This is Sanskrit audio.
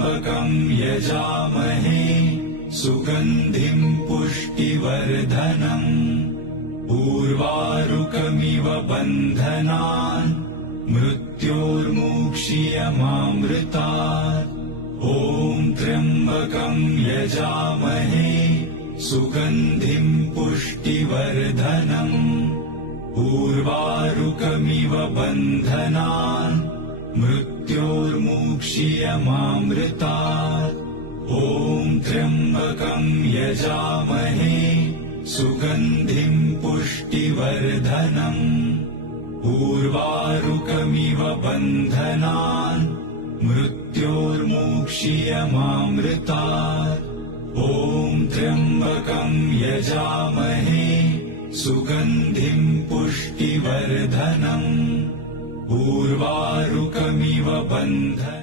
त्र्यम्बकम् यजामहे सुगन्धिम् पुष्टिवर्धनम् उर्वारुकमिव बन्धनान् मृत्योर्मुक्षीयमामृतात् ॐ त्र्यम्बकम् यजामहे सुगन्धिम् पुष्टिवर्धनम् उर्वारुकमिव बन्धनान् मृत्योर्मुक्षीयमामृतात् ॐ त्र्यम्बकम् यजामहे सुगन्धिम् पुष्टिवर्धनम् उर्वारुकमिव बन्धनान् मृत्योर्मुक्षीयमामृतात् ॐ त्र्यम्बकम् यजामहे सुगन्धिम् पुष्टिवर्धनम् उर्वारुकमिव बन्धनान्